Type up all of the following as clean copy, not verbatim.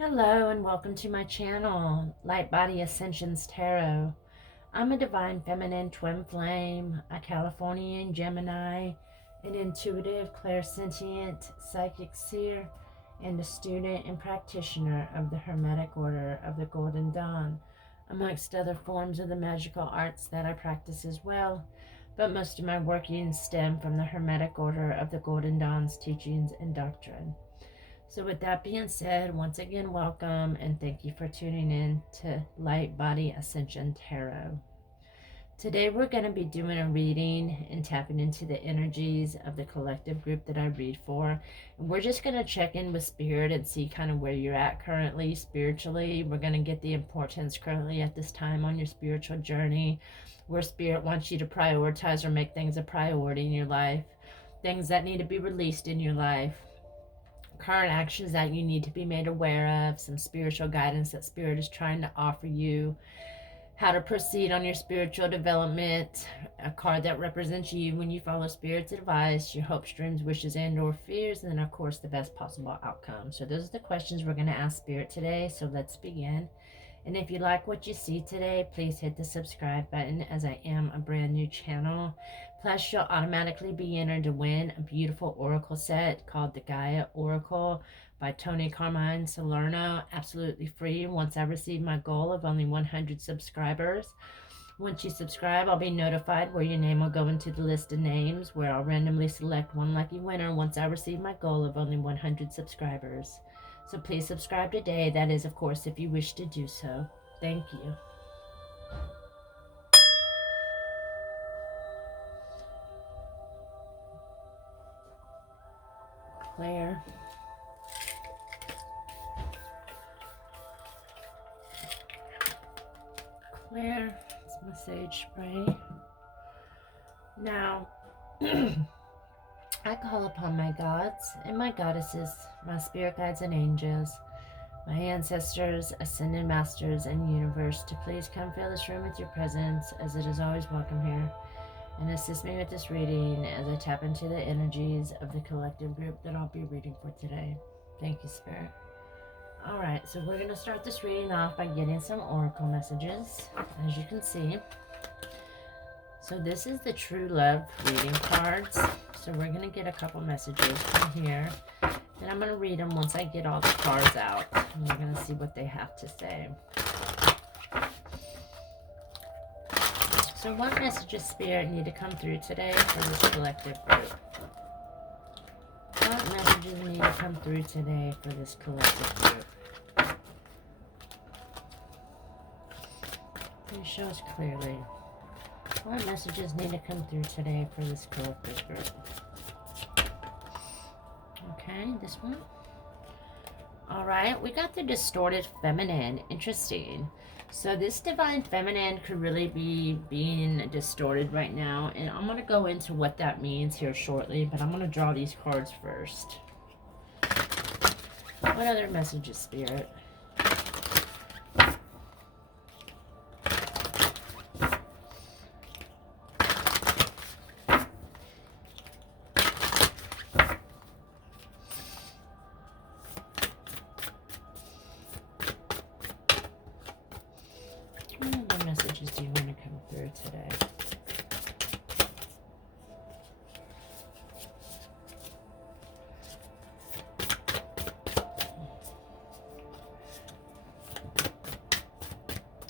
Hello and welcome to my channel, Light Body Ascensions Tarot. I'm a divine feminine twin flame, a Californian Gemini, an intuitive, clairsentient, psychic seer, and a student and practitioner of the Hermetic Order of the Golden Dawn, amongst other forms of the magical arts that I practice as well. But most of my workings stem from the Hermetic Order of the Golden Dawn's teachings and doctrine. So with that being said, once again, welcome and thank you for tuning in to Light Body Ascension Tarot. Today we're going to be doing a reading and tapping into the energies of the collective group that I read for. And we're just going to check in with Spirit and see kind of where you're at currently spiritually. We're going to get the importance currently at this time on your spiritual journey, where Spirit wants you to prioritize or make things a priority in your life, things that need to be released in your life, current actions that you need to be made aware of, some spiritual guidance that Spirit is trying to offer you, how to proceed on your spiritual development, a card that represents you when you follow Spirit's advice, your hopes, dreams, wishes, and or fears, and then of course the best possible outcome. So those are the questions we're going to ask Spirit today, so let's begin. And if you like what you see today, please hit the subscribe button, as I am a brand new channel. Plus, you'll automatically be entered to win a beautiful oracle set called the Gaia Oracle by Tony Carmine Salerno, absolutely free once I receive my goal of only 100 subscribers. Once you subscribe, I'll be notified where your name will go into the list of names, where I'll randomly select one lucky winner once I receive my goal of only 100 subscribers. So please subscribe today. That is, of course, if you wish to do so. Thank you. Claire. Claire. It's my sage spray. Now, I call upon my gods and my goddesses, my spirit guides and angels, my ancestors, ascended masters, and universe to please come fill this room with your presence, as it is always welcome here, and assist me with this reading as I tap into the energies of the collective group that I'll be reading for today. Thank you, Spirit. Alright, so we're going to start this reading off by getting some oracle messages, as you can see. So this is the True Love reading cards. So we're going to get a couple messages from here. And I'm going to read them once I get all the cards out. And we're going to see what they have to say. So what messages, Spirit, need to come through today for this collective group? What messages need to come through today for this collective group? Please show us clearly. What messages need to come through today for this collective group? Okay, this one. Alright, we got the distorted feminine. Interesting. So this divine feminine could really be being distorted right now. And I'm going to go into what that means here shortly. But I'm going to draw these cards first. What other messages, Spirit? What other messages do you want to come through today?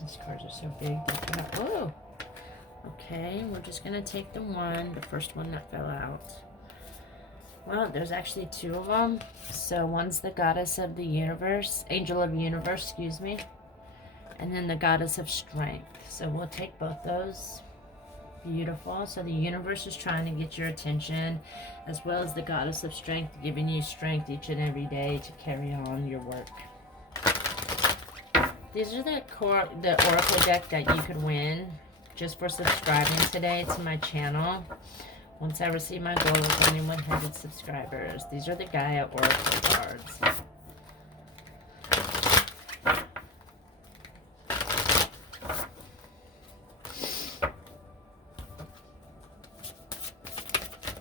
These cards are so big. Oh! Okay, we're just going to take the first one that fell out. Well, there's actually two of them. So one's the goddess of the universe, angel of universe, excuse me. And then the goddess of strength. So we'll take both those. Beautiful. So the universe is trying to get your attention, as well as the goddess of strength, giving you strength each and every day to carry on your work. These are the oracle deck that you could win just for subscribing today to my channel. Once I receive my goal of only 100 subscribers. These are the Gaia oracle cards.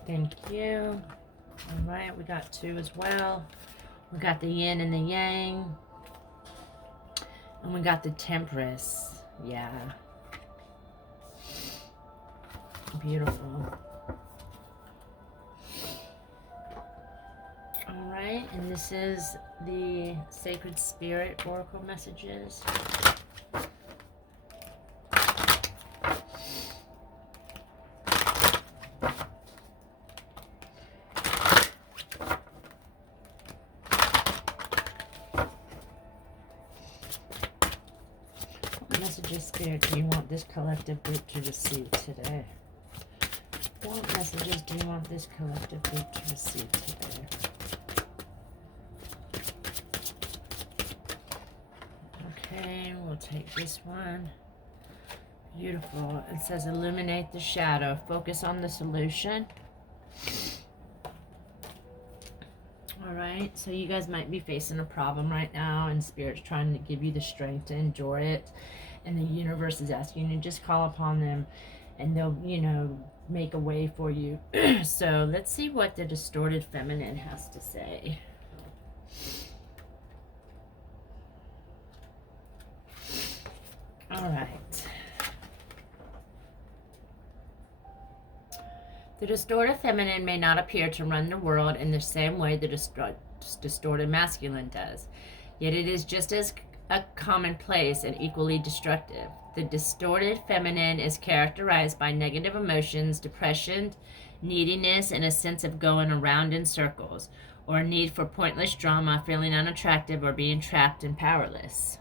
Thank you. All right, we got two as well. We got the yin and the yang. And we got the Tempress. Yeah. Beautiful. Alright, and this is the Sacred Spirit Oracle messages. What messages, Spirit, do you want this collective group to receive today? What messages do you want this collective group to receive today? Okay, we'll take this one. Beautiful. It says illuminate the shadow. Focus on the solution. Alright, so you guys might be facing a problem right now, and Spirit's trying to give you the strength to endure it. And the universe is asking you to just call upon them, and they'll, you know, make a way for you. So let's see what the distorted feminine has to say. All right. The distorted feminine may not appear to run the world in the same way the distorted masculine does, yet it is just as a commonplace and equally destructive. The distorted feminine is characterized by negative emotions, depression, neediness, and a sense of going around in circles, or a need for pointless drama, feeling unattractive, or being trapped and powerless.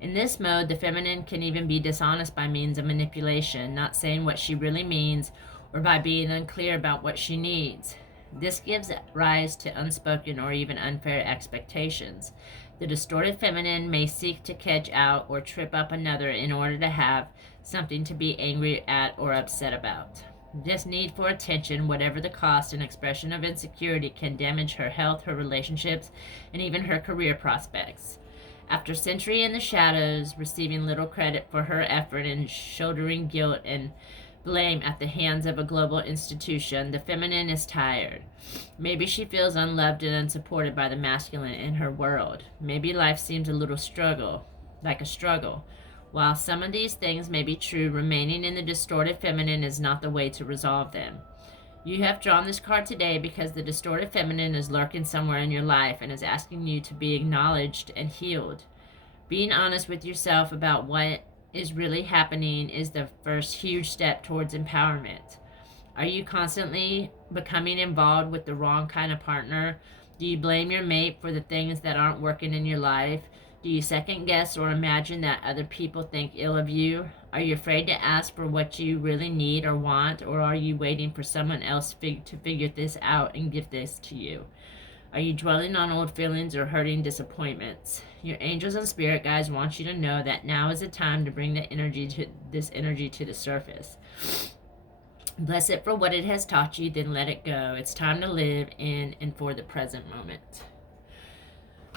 In this mode, the feminine can even be dishonest by means of manipulation, not saying what she really means, or by being unclear about what she needs. This gives rise to unspoken or even unfair expectations. The distorted feminine may seek to catch out or trip up another in order to have something to be angry at or upset about. This need for attention, whatever the cost, and expression of insecurity can damage her health, her relationships, and even her career prospects. After a century in the shadows, receiving little credit for her effort and shouldering guilt and blame at the hands of a global institution, the feminine is tired. Maybe she feels unloved and unsupported by the masculine in her world. Maybe life seems a little like a struggle. While some of these things may be true, remaining in the distorted feminine is not the way to resolve them. You have drawn this card today because the distorted feminine is lurking somewhere in your life and is asking you to be acknowledged and healed. Being honest with yourself about what is really happening is the first huge step towards empowerment. Are you constantly becoming involved with the wrong kind of partner? Do you blame your mate for the things that aren't working in your life? Do you second guess or imagine that other people think ill of you? Are you afraid to ask for what you really need or want, or are you waiting for someone else to figure this out and give this to you? Are you dwelling on old feelings or hurting disappointments? Your angels and spirit guides want you to know that now is the time to bring this energy to the surface. Bless it for what it has taught you, then let it go. It's time to live in and for the present moment.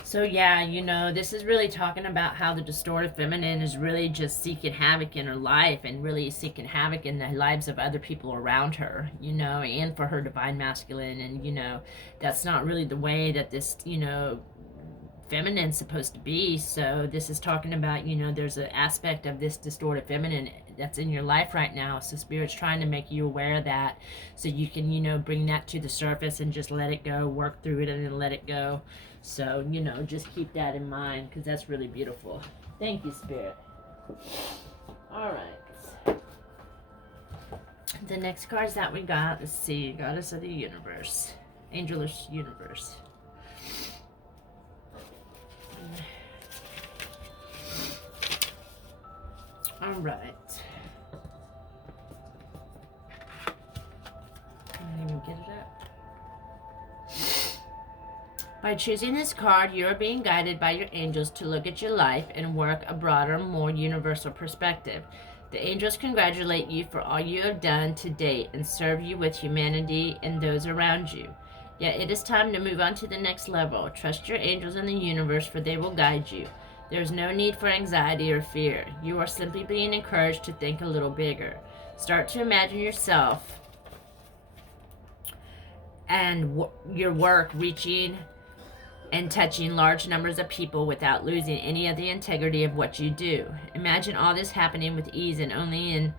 So yeah, you know, this is really talking about how the distorted feminine is really just seeking havoc in her life and really seeking havoc in the lives of other people around her, you know, and for her divine masculine. And, you know, that's not really the way that this, you know, feminine's supposed to be. So this is talking about, you know, there's an aspect of this distorted feminine that's in your life right now. So Spirit's trying to make you aware of that so you can, you know, bring that to the surface and just let it go, work through it and then let it go. So, you know, just keep that in mind because that's really beautiful. Thank you, Spirit. All right. The next cards that we got, let's see, Goddess of the Universe, Angelish Universe. All right. Can't even get it up. By choosing this card, you are being guided by your angels to look at your life and work a broader, more universal perspective. The angels congratulate you for all you have done to date and serve you with humanity and those around you. Yet it is time to move on to the next level. Trust your angels and the universe, for they will guide you. There is no need for anxiety or fear. You are simply being encouraged to think a little bigger. Start to imagine yourself and your work reaching and touching large numbers of people without losing any of the integrity of what you do. Imagine all this happening with ease and only in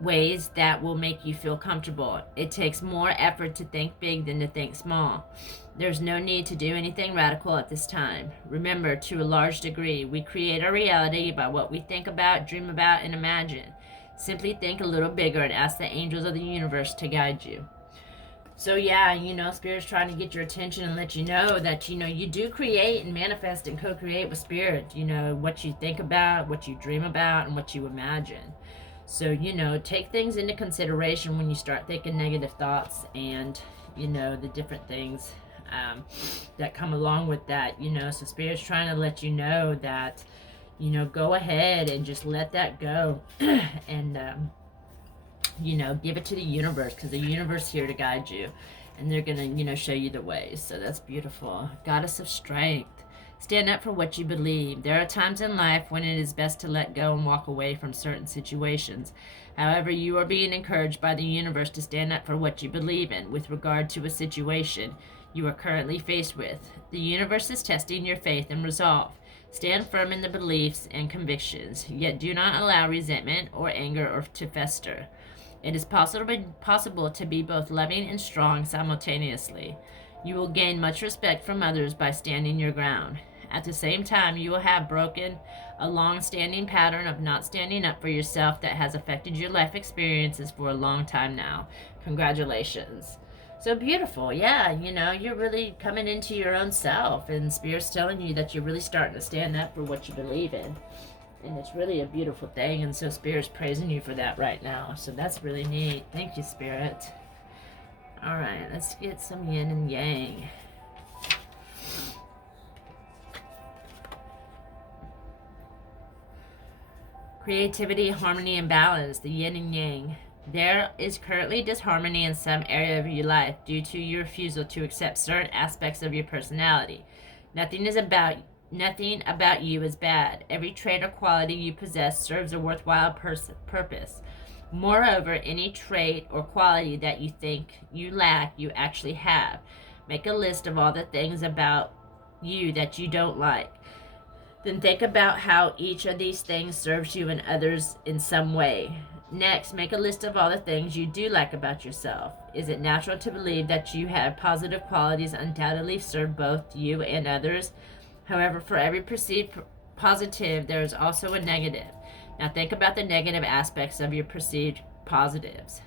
ways that will make you feel comfortable. It takes more effort to think big than to think small. There's no need to do anything radical at this time. Remember, to a large degree, we create our reality by what we think about, dream about, and imagine. Simply think a little bigger and ask the angels of the universe to guide you. So yeah, Spirit's trying to get your attention and let you know that, you do create and manifest and co-create with Spirit. What you think about, what you dream about, and what you imagine. So, take things into consideration when you start thinking negative thoughts and, the different things that come along with that, So Spirit's trying to let you know that, go ahead and just let that go and, give it to the universe, because the universe is here to guide you, and they're gonna, show you the ways. So that's beautiful. Goddess of strength. Stand up for what you believe. There are times in life when it is best to let go and walk away from certain situations. However, you are being encouraged by the universe to stand up for what you believe in with regard to a situation you are currently faced with. The universe is testing your faith and resolve. Stand firm in the beliefs and convictions, yet do not allow resentment or anger or to fester. It is possible to be both loving and strong simultaneously. You will gain much respect from others by standing your ground. At the same time, you will have broken a long-standing pattern of not standing up for yourself that has affected your life experiences for a long time now. Congratulations. So beautiful. Yeah, you're really coming into your own self, and Spirit's telling you that you're really starting to stand up for what you believe in. And it's really a beautiful thing, and so Spirit's praising you for that right now. So that's really neat. Thank you, Spirit. All right, let's get some yin and yang. Creativity, harmony, and balance, the yin and yang. There is currently disharmony in some area of your life due to your refusal to accept certain aspects of your personality. Nothing about you is bad. Every trait or quality you possess serves a worthwhile purpose. Moreover, any trait or quality that you think you lack, you actually have. Make a list of all the things about you that you don't like. Then think about how each of these things serves you and others in some way. Next, make a list of all the things you do like about yourself. Is it natural to believe that you have positive qualities undoubtedly serve both you and others? However, for every perceived positive, there is also a negative. Now think about the negative aspects of your perceived positives.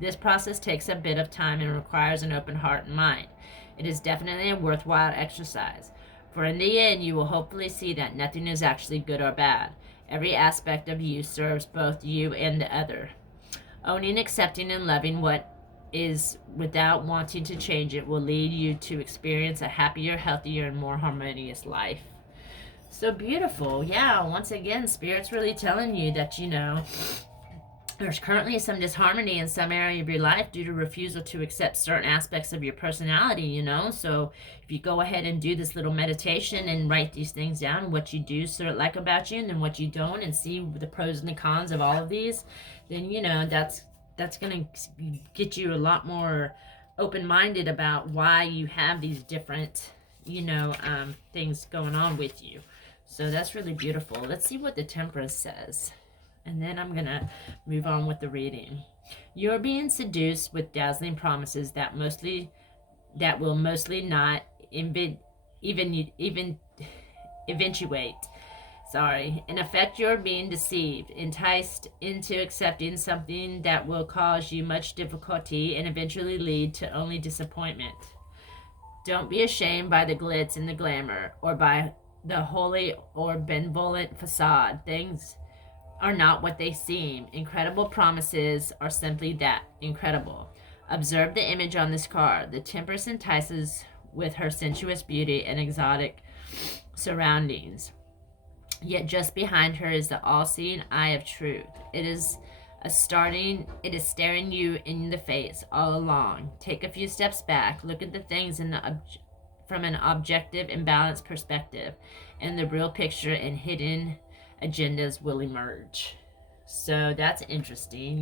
This process takes a bit of time and requires an open heart and mind. It is definitely a worthwhile exercise, for in the end you will hopefully see that nothing is actually good or bad. Every aspect of you serves both you and the other. Owning, accepting, and loving what is without wanting to change it will lead you to experience a happier, healthier, and more harmonious life. So beautiful. Yeah, once again, Spirit's really telling you that, there's currently some disharmony in some area of your life due to refusal to accept certain aspects of your personality, So if you go ahead and do this little meditation and write these things down, what you do sort of like about you and then what you don't, and see the pros and the cons of all of these, then, that's going to get you a lot more open-minded about why you have these different, things going on with you. So that's really beautiful. Let's see what the Temperance says. And then I'm going to move on with the reading. You're being seduced with dazzling promises that will mostly not eventuate. In effect, you're being deceived, enticed into accepting something that will cause you much difficulty and eventually lead to only disappointment. Don't be ashamed by the glitz and the glamour, or by the holy or benevolent facade. Things are not what they seem. Incredible promises are simply that, incredible. Observe the image on this card. The Temperance entices with her sensuous beauty and exotic surroundings. Yet just behind her is the all-seeing eye of truth. It is staring you in the face all along. Take a few steps back. Look at the things from an objective and balanced perspective, and the real picture and hidden agendas will emerge. So that's interesting,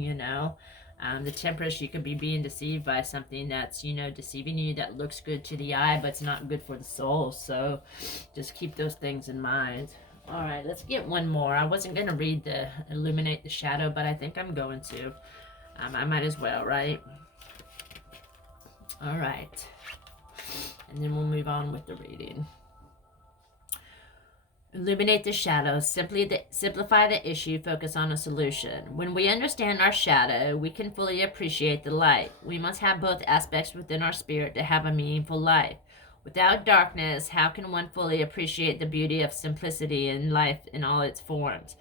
The Temperance, you could be being deceived by something that's, deceiving you, that looks good to the eye, but it's not good for the soul. So just keep those things in mind. All right, let's get one more. I wasn't going to read the Illuminate the Shadow, but I think I'm going to. I might as well, right? All right. And then we'll move on with the reading. Illuminate the shadow. Simplify the issue. Focus on a solution. When we understand our shadow, we can fully appreciate the light. We must have both aspects within our spirit to have a meaningful life. Without darkness, how can one fully appreciate the beauty of simplicity in life in all its forms?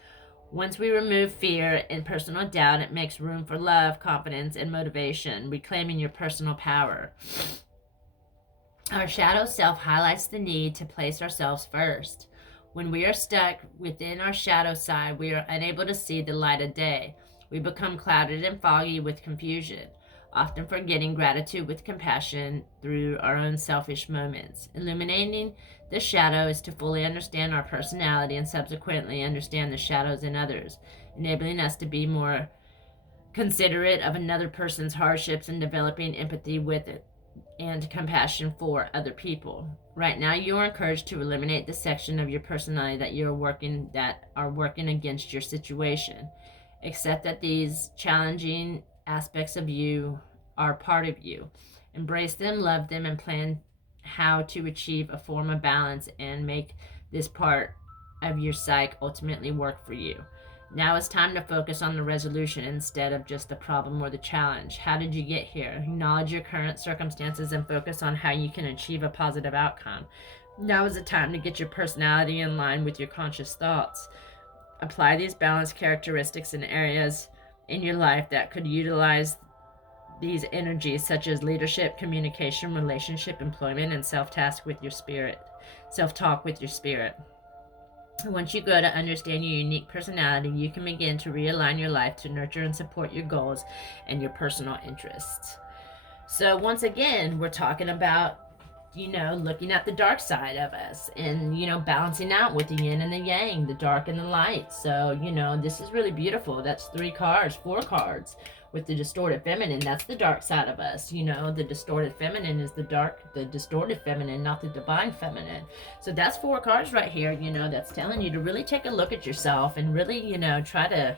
Once we remove fear and personal doubt, it makes room for love, confidence, and motivation, reclaiming your personal power. Our shadow self highlights the need to place ourselves first. When we are stuck within our shadow side, we are unable to see the light of day. We become clouded and foggy with confusion, often forgetting gratitude with compassion through our own selfish moments. Illuminating the shadow is to fully understand our personality and subsequently understand the shadows in others, enabling us to be more considerate of another person's hardships and developing empathy with it and compassion for other people. Right now, you are encouraged to eliminate the section of your personality that are working against your situation. Accept that these challenging aspects of you are part of you. Embrace them, love them, and plan how to achieve a form of balance and make this part of your psyche ultimately work for you. Now it's time to focus on the resolution instead of just the problem or the challenge. How did you get here? Acknowledge your current circumstances and focus on how you can achieve a positive outcome. Now is the time to get your personality in line with your conscious thoughts. Apply these balanced characteristics in areas in your life that could utilize these energies, such as leadership, communication, relationship, employment, and self-talk with your spirit. Once you grow to understand your unique personality, you can begin to realign your life to nurture and support your goals and your personal interests. So once again, we're talking about, looking at the dark side of us and, balancing out with the yin and the yang, the dark and the light. So, this is really beautiful. That's 4 cards. With the distorted feminine, that's the dark side of us. The distorted feminine is the distorted feminine, not the divine feminine. So that's 4 cards right here, that's telling you to really take a look at yourself and really, try to,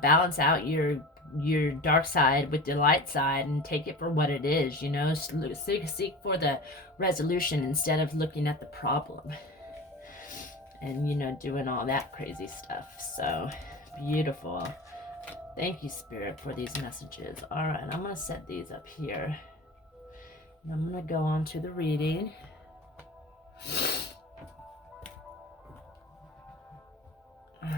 balance out your dark side with the light side and take it for what it is, seek for the resolution instead of looking at the problem and, doing all that crazy stuff. So beautiful. Thank you, Spirit, for these messages. All right, I'm going to set these up here. And I'm going to go on to the reading. All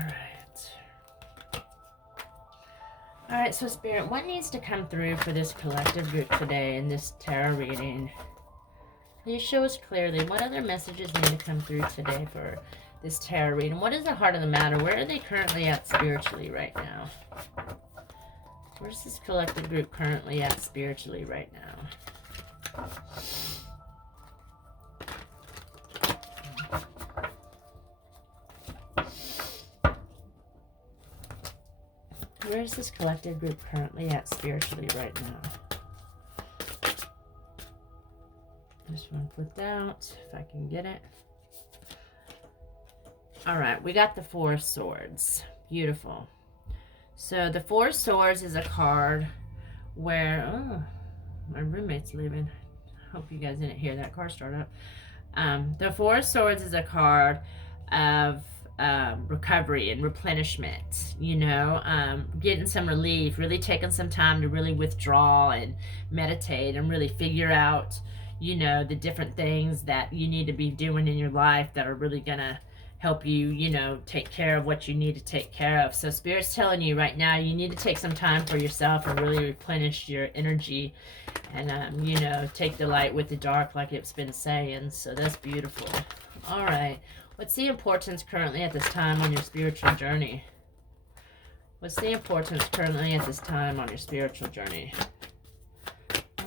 right, so Spirit, what needs to come through for this collective group today in this tarot reading? Please show us clearly what other messages need to come through today for this tarot reading. What is the heart of the matter? Where are they currently at spiritually right now? Where's this collective group currently at spiritually right now? Where is this collective group currently at spiritually right now? This one flipped out, if I can get it. All right, we got the 4 of Swords. Beautiful. So the 4 of Swords is a card where, oh, my roommate's leaving. Hope you guys didn't hear that car start up. The 4 of Swords is a card of recovery and replenishment, getting some relief, really taking some time to really withdraw and meditate and really figure out, the different things that you need to be doing in your life that are really gonna help you, take care of what you need to take care of. So Spirit's telling you right now, you need to take some time for yourself and really replenish your energy and, take the light with the dark like it's been saying. So that's beautiful. All right. What's the importance currently at this time on your spiritual journey? What's the importance currently at this time on your spiritual journey?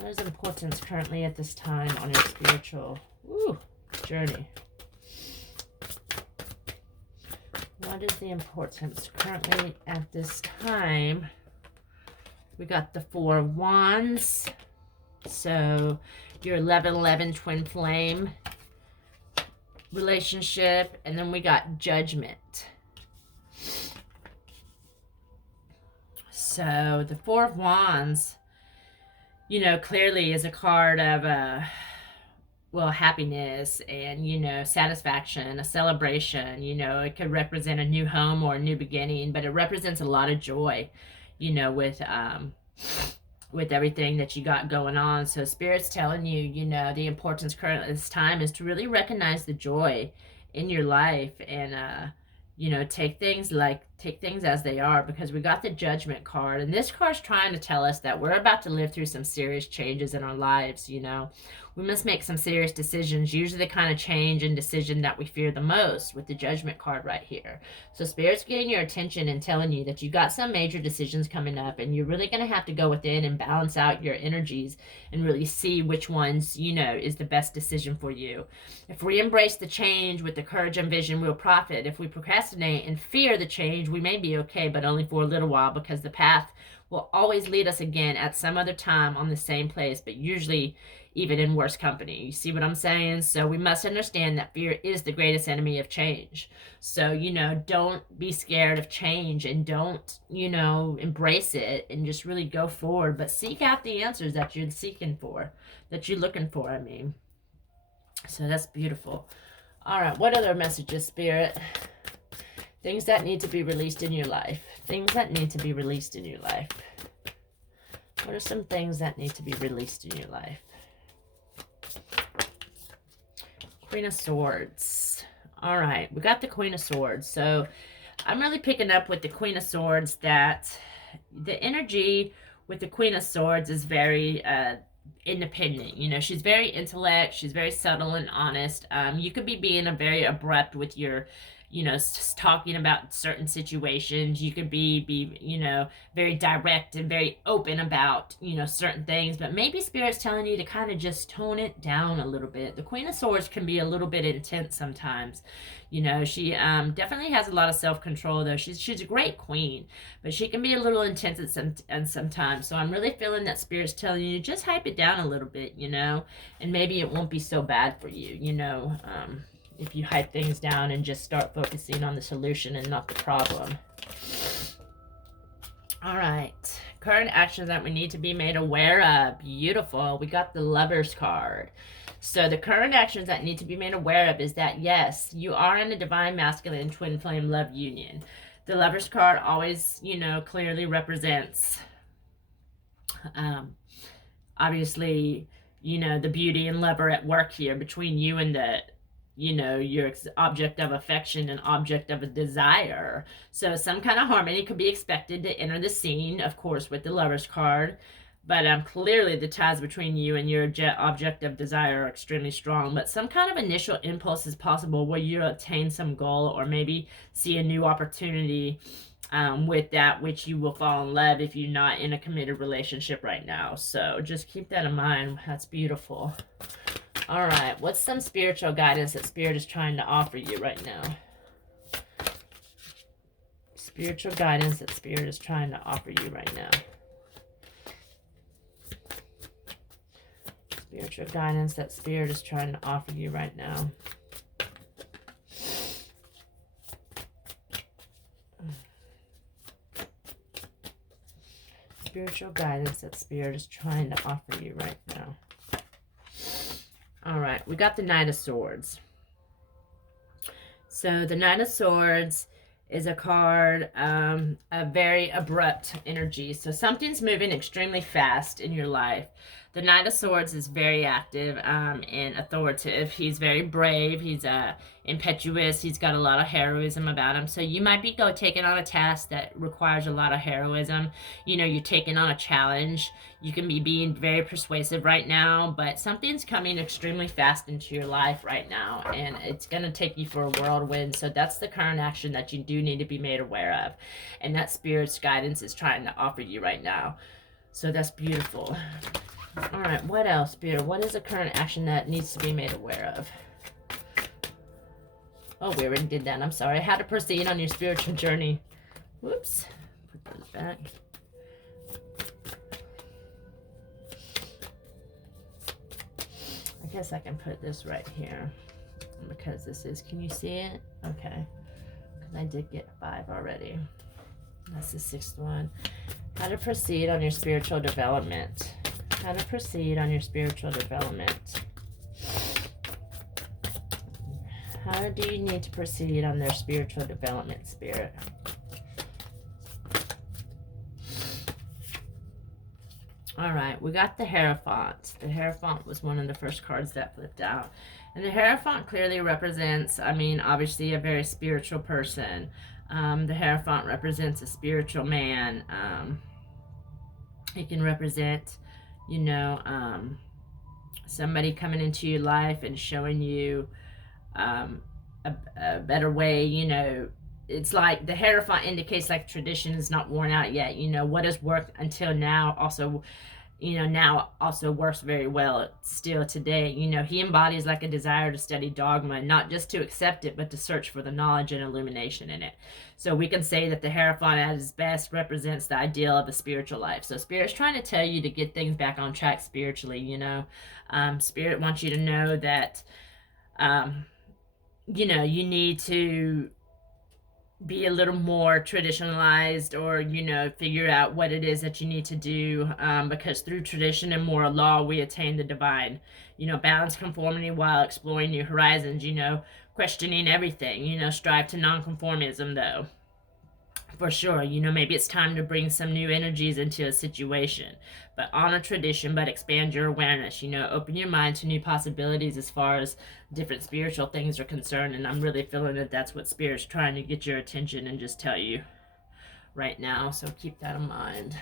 What is the importance currently at this time on your spiritual journey? What is the importance currently at this time We got the Four of Wands. So your 11-11 twin flame relationship. And then we got Judgment. So the Four of Wands, you know, clearly is a card of well, happiness and, you know, satisfaction, a celebration. You know, it could represent a new home or a new beginning, but it represents a lot of joy, you know, with everything that you got going on. So Spirit's telling you, you know, the importance currently at this time is to really recognize the joy in your life and you know, take things as they are, because we got the Judgment card, and this card's trying to tell us that we're about to live through some serious changes in our lives. You know, we must make some serious decisions, usually the kind of change and decision that we fear the most, with the Judgment card right here. So Spirit's getting your attention and telling you that you got some major decisions coming up, and you're really going to have to go within and balance out your energies and really see which ones, you know, is the best decision for you. If we embrace the change with the courage and vision, we'll profit. If we procrastinate and fear the change, we may be okay, but only for a little while, because the path will always lead us again at some other time on the same place, but usually even in worse company. You see what I'm saying? So we must understand that fear is the greatest enemy of change. So, you know, don't be scared of change, and don't, you know, embrace it, and just really go forward, but seek out the answers that you're seeking for, that you're looking for, I mean. So that's beautiful. All right, what other messages, Spirit? Things that need to be released in your life. Things that need to be released in your life. What are some things that need to be released in your life? Queen of Swords. All right, we got the Queen of Swords. So I'm really picking up with the Queen of Swords that the energy with the Queen of Swords is very independent. You know, she's very intellect. She's very subtle and honest. You could be being a very abrupt with your, you know, talking about certain situations. You could be, you know, very direct and very open about, you know, certain things, but maybe Spirit's telling you to kind of just tone it down a little bit. The Queen of Swords can be a little bit intense sometimes. You know, she definitely has a lot of self-control, though. She's a great queen, but she can be a little intense at sometimes. So I'm really feeling that Spirit's telling you to just hype it down a little bit, you know, and maybe it won't be so bad for you, you know, if you hype things down and just start focusing on the solution and not the problem. All right. Current actions that we need to be made aware of. Beautiful. We got the Lovers card. So the current actions that need to be made aware of is that, yes, you are in a divine masculine twin flame love union. The Lovers card always, you know, clearly represents, obviously, you know, the beauty and lover at work here between you and the, you know, your object of affection and object of a desire. So some kind of harmony could be expected to enter the scene, of course, with the Lovers card. But clearly the ties between you and your object of desire are extremely strong. But some kind of initial impulse is possible where you attain some goal, or maybe see a new opportunity with that which you will fall in love if you're not in a committed relationship right now. So just keep that in mind. That's beautiful. All right, what's some spiritual guidance that Spirit is trying to offer you right now? Spiritual guidance that Spirit is trying to offer you right now. Spiritual guidance that Spirit is trying to offer you right now. Spiritual guidance that Spirit is trying to offer you right now. All right, we got the Knight of Swords. So the Knight of Swords is a card, a very abrupt energy. So something's moving extremely fast in your life. The Knight of Swords is very active and authoritative. He's very brave. He's impetuous. He's got a lot of heroism about him. So you might be taking on a task that requires a lot of heroism. You know, you're taking on a challenge. You can be being very persuasive right now, but something's coming extremely fast into your life right now, and it's going to take you for a whirlwind. So that's the current action that you do need to be made aware of, and that Spirit's guidance is trying to offer you right now. So that's beautiful. All right, what else, Spirit? What is the current action that needs to be made aware of? Oh, we already did that. I'm sorry. How to proceed on your spiritual journey. Whoops. Put those back. guess I can put this right here because this is, can you see it? Okay. Because I did get 5 already. That's the 6th one. How to proceed on your spiritual development. How to proceed on your spiritual development. How do you need to proceed on their spiritual development, Spirit? All right, we got the Hierophant. The Hierophant was one of the first cards that flipped out. And the Hierophant clearly represents, I mean, obviously a very spiritual person. The Hierophant represents a spiritual man. It can represent, you know, somebody coming into your life and showing you a better way. You know, it's like the Hierophant indicates like tradition is not worn out yet. You know, what has worked until now also, you know, now also works very well still today. You know, he embodies like a desire to study dogma, not just to accept it, but to search for the knowledge and illumination in it. So we can say that the Hierophant at his best represents the ideal of a spiritual life. So Spirit's trying to tell you to get things back on track spiritually, you know. Spirit wants you to know that, you know, you need to be a little more traditionalized, or, you know, figure out what it is that you need to do, because through tradition and moral law we attain the divine. You know, balance conformity while exploring new horizons, you know, questioning everything, you know, strive to nonconformism though. For sure, you know, maybe it's time to bring some new energies into a situation, but honor tradition, but expand your awareness, you know, open your mind to new possibilities as far as different spiritual things are concerned. And I'm really feeling that that's what Spirit's trying to get your attention and just tell you right now. So keep that in mind.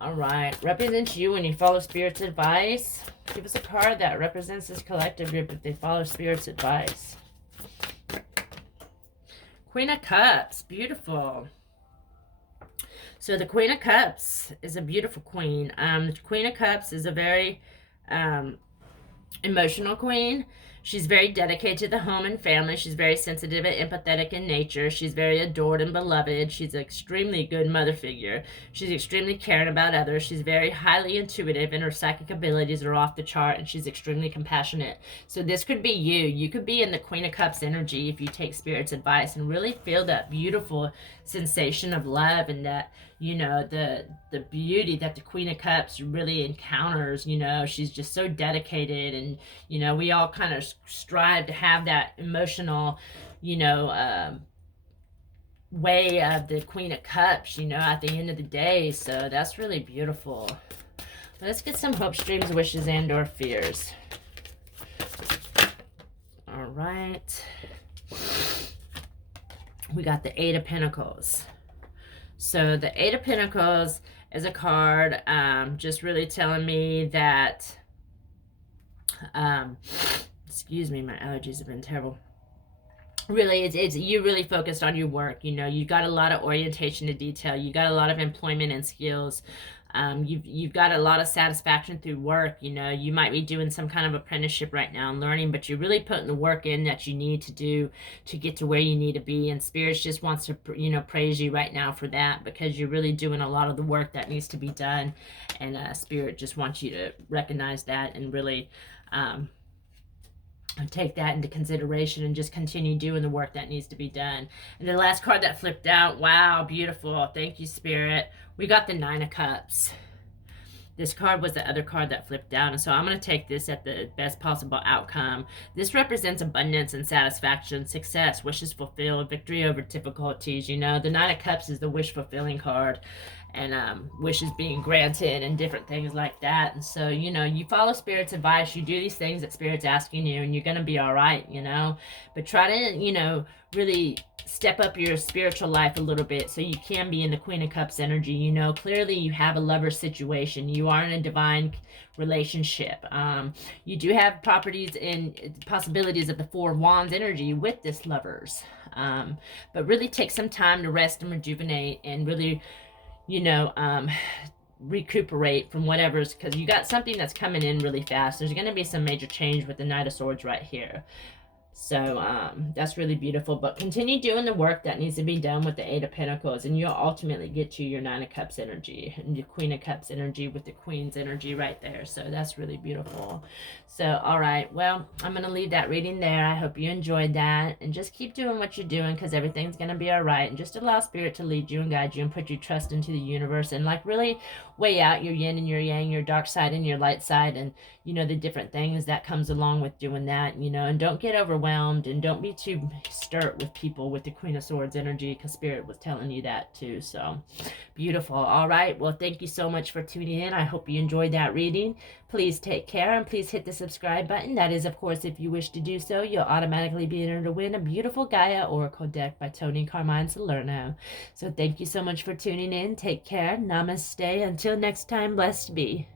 All right, represents you when you follow Spirit's advice. Give us a card that represents this collective group if they follow Spirit's advice. Queen of Cups, beautiful. So the Queen of Cups is a beautiful queen. The Queen of Cups is a very emotional queen. She's very dedicated to the home and family. She's very sensitive and empathetic in nature. She's very adored and beloved. She's an extremely good mother figure. She's extremely caring about others. She's very highly intuitive, and her psychic abilities are off the chart, and she's extremely compassionate. So this could be you. You could be in the Queen of Cups energy if you take Spirit's advice and really feel that beautiful sensation of love, and that, you know, the beauty that the Queen of Cups really encounters. You know, she's just so dedicated, and, you know, we all kind of strive to have that emotional, you know, way of the Queen of Cups, you know, at the end of the day. So that's really beautiful. Let's get some hopes, dreams, wishes, and or fears. All right. We got the 8 of Pentacles. So the 8 of Pentacles is a card just really telling me that, excuse me, my allergies have been terrible. Really, it's you really focused on your work. You know, you got a lot of orientation to detail. You got a lot of employment and skills. You've got a lot of satisfaction through work. You know, you might be doing some kind of apprenticeship right now and learning, but you're really putting the work in that you need to do to get to where you need to be. And Spirit just wants to, you know, praise you right now for that, because you're really doing a lot of the work that needs to be done. And Spirit just wants you to recognize that and really take that into consideration and just continue doing the work that needs to be done. And the last card that flipped out, wow, beautiful. Thank you, Spirit. We got the 9 of Cups. This card was the other card that flipped out, and so I'm going to take this at the best possible outcome. This represents abundance and satisfaction, success, wishes fulfilled, victory over difficulties. You know, the 9 of Cups is the wish-fulfilling card, and wishes being granted and different things like that. And so, you know, you follow Spirit's advice, you do these things that Spirit's asking you, and you're going to be all right, you know. But try to, you know, really step up your spiritual life a little bit so you can be in the Queen of Cups energy. You know, clearly you have a lover situation. You are in a divine relationship. You do have properties and possibilities of the 4 of Wands energy with this lovers. But really take some time to rest and rejuvenate and really, you know, recuperate from whatever's, because you got something that's coming in really fast. There's going to be some major change with the Knight of Swords right here. So that's really beautiful. But continue doing the work that needs to be done with the Eight of Pentacles, and you'll ultimately get to your Nine of Cups energy and your Queen of Cups energy with the Queen's energy right there. So that's really beautiful. So, all right. Well, I'm going to leave that reading there. I hope you enjoyed that. And just keep doing what you're doing, because everything's going to be all right. And just allow Spirit to lead you and guide you and put your trust into the universe. And like really weigh out your yin and your yang, your dark side and your light side. And the different things that comes along with doing that, and don't get overwhelmed, and don't be too stirred with people with the Queen of Swords energy, because Spirit was telling you that too. So beautiful. All right. Well, thank you so much for tuning in. I hope you enjoyed that reading. Please take care, and please hit the subscribe button. That is, of course, if you wish to do so, you'll automatically be entered to win a beautiful Gaia Oracle deck by Tony Carmine Salerno. So thank you so much for tuning in. Take care. Namaste. Until next time, blessed be.